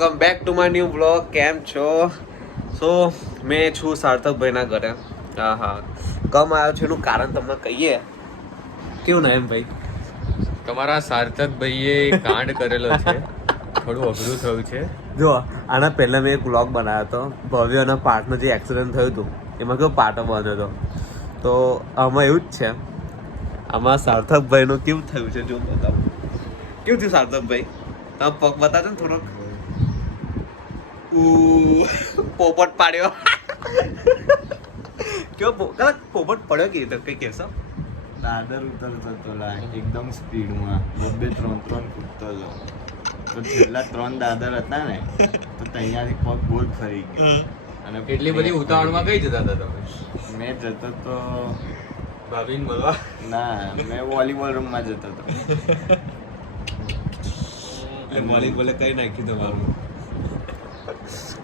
Welcome back to my new blog. કેમ છો? સો મેં છું સાર્થકભાઈના ઘરે. હા કમ આવ્યો છે એનું કારણ તમને કહીએ. કેવું ના એમ ભાઈ? તમારા સાર્થકભાઈએ કાંડ કરેલો છે, થોડું અઘરું થયું છે. જો આના પહેલાં મેં એક બ્લોગ બનાવ્યો હતો ભવ્ય અને પાર્ટનો જે એક્સિડન્ટ થયું હતું એમાં કેવો પાટો બન્યો હતો. તો આમાં એવું જ છે. આમાં સાર્થકભાઈનું કેવું થયું છે જો બતાવો. કેવું થયું સાર્થકભાઈ? તમે પગ બતાવજો ને થોડોક. પોપટ પાડ્યો. કેવો પોપટ પડ્યો કે કઈ કહેશો? દાદર ઉતરતો હતો એકદમ સ્પીડમાં 2-3 કૂદતો હતો. તો છેલ્લા 3 દાદર હતા ને તો ત્યાંથી પગ ગોળ ફરી ગયો. અને એટલી બધી ઉતાવળમાં કઈ જતા હતા તમે? મેં જતો તો ભાભીને મળવા? ના, મેં વોલીબોલ રમવા જતો હતો. વોલીબોલે કઈ નાખ્યું તમારું?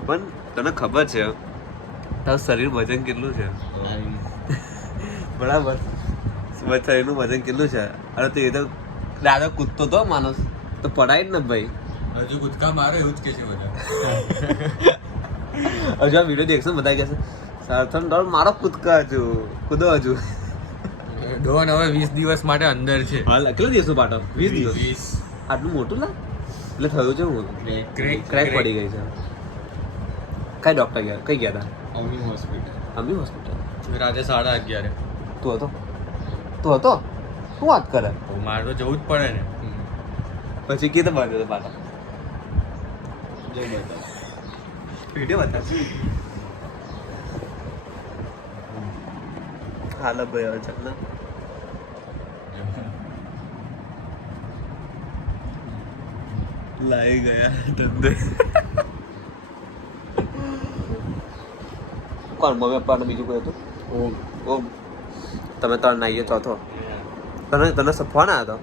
પણ તને ખબર છે તારું શરીર વજન કેટલું છે? બરાબર, શરીરનું વજન કેટલું છે? અરે તો એ તો દાદા કૂદતો તો માણસ તો પડાય જ ને ભાઈ. હજુ કૂદકા મારો એવું જ કે છે બધા. હજુ આ વિડીયો દેખશો બધા કહેશે સાર્થક ડોલ મારો કૂદકા હજુ કૂદો હજુ. ડોન હવે 20 દિવસ માટે અંદર છે. હા કેટલો દિવસનો પાટો? 20 દિવસ. આટલું મોટું ના એટલે થયું છે હું ક્રેક પડી ગઈ છે. કઈ ડોક્ટર ગયા? કઈ ગયા હતા? અમી હોસ્પિટલ. અમી હોસ્પિટલ. રાતે 11:30. તું હતો? શું વાત કરે? મારે તો જવું જ પડે ને. પછી કીધું બાંધ્યો હતો પાટો? જો બતા વિડીયો બતાવશું. હાલ ભાઈ હવે ચાલ ને. લાઈ ગયા ધંધે. કોણ મમ્મી પપ્પાને બીજું કોઈ હતું? ઓમ. તમે ત્રણ નાઈએ ચોથો. તને ફોન આવ્યો હતો?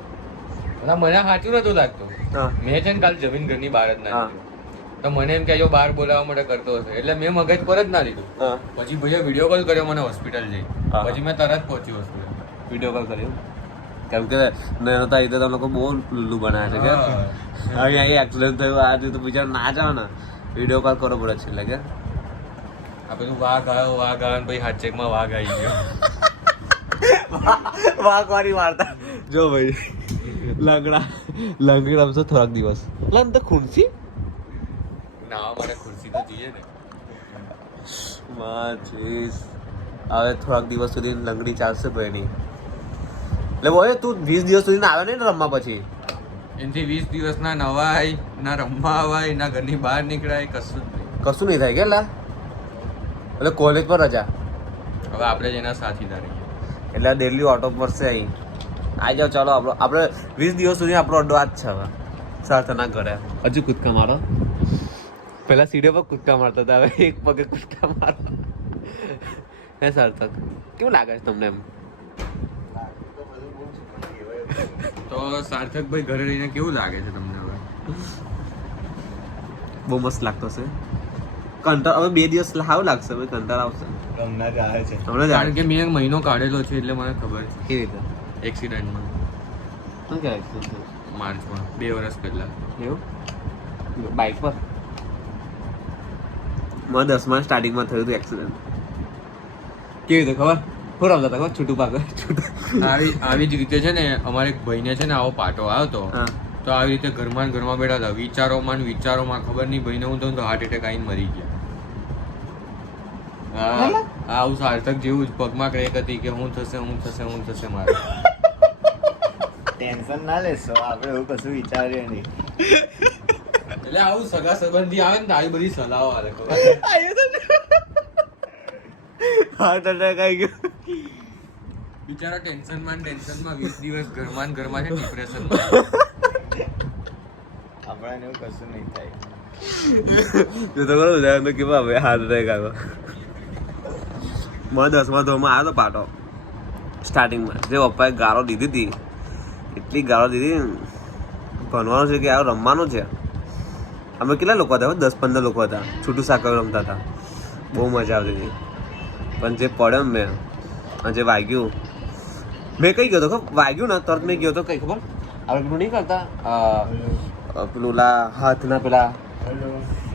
મને સાચું નતું લાગતું. હા મેં છે ને કાલ જમીન ઘરની બહાર જ ના હા. લીધું. તો મને એમ કે જો બહાર બોલાવવા માટે કરતો હશે એટલે મેં મગજ પર જ ના લીધું. હા પછી ભાઈએ વિડીયો કોલ કર્યો મને હોસ્પિટલ જઈ. હા. પછી મેં તરત પહોંચ્યું હોસ્પિટલ. વિડીયો કોલ કર્યો કેમ કે નતા રીતે તમે લોકો બહુ લુલ્લુ બનાવે છે કે હવે અહીં એક્સિડન્ટ થયું આ તો બીજા ના જાવ ને વિડીયો કોલ કરવો પડે છે એટલે કે આ પેલું વાઘ આવ્યો ને પછી હાચેકમાં વાઘ આવી ગયો. વાઘ વાળી વાર્તા જો ભાઈ. લંગડી રમશો થોડાક દિવસ લંગ તો ખુરશી નાવા માટે ખુરશી તો જોઈએ ને. માચીસ હવે થોડાક દિવસ સુધી લંગડી ચાલશે ભાઈ નહીં એટલે બોય તું 20 દિવસ સુધી આવે નહીં ને રમવા પછી એનાથી 20 દિવસના નવાય ના રમવા આવાય ના ઘરની બહાર નીકળાય કશું જ નહીં. કશું નહીં થાય કે લા એટલે કોલેજ પર રજા હવે આપણે જ એના સાથીદાર રહીએ. એટલે ડેલી ઓટો પડશે અહીં આવી જાઓ ચાલો આપણે 20 દિવસ સુધી આપણો અડ્ડો આ જ છે હવે સાર્થકના ઘરે. હજુ કૂદકા મારો પેલા સીડીઓ પર કૂદકા મારતા હતા હવે એક પગે કૂદકા મારો. હે સાર્થક કેવું લાગે છે તમને એમ? તો સાર્થકભાઈ ઘરે રહીને કેવું લાગે છે તમને હવે? બહુ મસ્ત લાગતો છે. કંટાળ હવે 2 દિવસ સારું લાગશે હવે કંટાળ આવશે રમના જ આવે છે. હમણાં જ કારણ કે મેં એક મહિનો કાઢેલો છે એટલે મને ખબર છે. કેવી રીતે એક્સિડન્ટમાં શું કહેવાય છે માર્ચમાં 2 વર્ષ પહેલા. એવું બાઇક પર મારા 10મા સ્ટાર્ટિંગમાં થયું હતું એક્સિડન્ટ. કેવી રીતે ખબર? શું રમતા હતા ખબર? છૂટું પાક આવી જ રીતે છે ને અમારે એક ભાઈને છે ને આવો પાટો આવ્યો હતો. હા તો આવી રીતે ઘરમાં ને ઘરમાં બેઠા હતા વિચારોમાં ખબર નહીં ભાઈને હું તો હાર્ટ એટેક આવીને મરી ગયા. હા આવું સાર્થક જેવું જ પગમાં ક્રેક હતી કે હું થશે મારે. ટેન્શન ના લેશો, આપણે એવું કશું વિચારીએ નહીં. એટલે આવું સગા સંબંધી આવે ને તો આવી બધી સલાહો આવે ખબર. હાર્ટ એટેક આવી ગયો. બિચારા ટેન્શનમાં 20 દિવસ ઘરમાં ને ઘરમાં છે ડિપ્રેશનમાં. આપણાને એવું કશું નહીં થાય. જો તો કરો ઉદાહરણ તો કેવા હવે હાર્ટ એટેક આવ્યો. મને 10મા ધોરણમાં આવ્યો તો પાટો સ્ટાર્ટિંગમાં જે પપ્પાએ ગાળો દીધી હતી એટલી ગાળો દીધી ભણવાનું છે કે આ રમવાનું છે. અમે કેટલા લોકો હતા? 10-15 લોકો હતા. છૂટું સાકર રમતા હતા. બહુ મજા આવતી હતી. પણ જે પડ્યો મેં અને જે વાગ્યું મેં કઈ ગયો હતો વાગ્યું ને તરત મેં ગયો હતો કઈ ખબર આપણે પેલું નહીં કરતા પેલું હાથના પેલા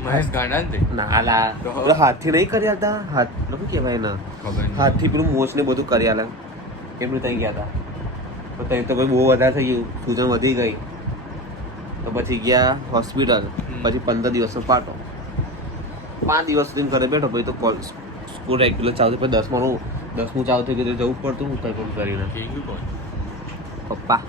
મહેશ ગાંડા ને તે? ના લા તો? પેલો હાથથી નહીં કરી આલતા હાથ શું કહેવાય ના ખબર નહીં. હાથથી પેલું મોચ ને બધું કરી આલે એમનું ત્યાં ગયા હતા તો ત્યાં તો કોઈ બહુ વધારે થઈ ગયું સૂજન વધી ગઈ તો પછી ગયા હોસ્પિટલ પછી 15 દિવસનો પાટો 5 દિવસ સુધી ઘરે બેઠો પછી તો સ્કૂલ રેગ્યુલર ચાલુ થઈ પછી 10મું ચાલુ થઈ ગયું તો જવું પડતું ઉત્તર કરીને થઈ ગયું કોણ? પપ્પા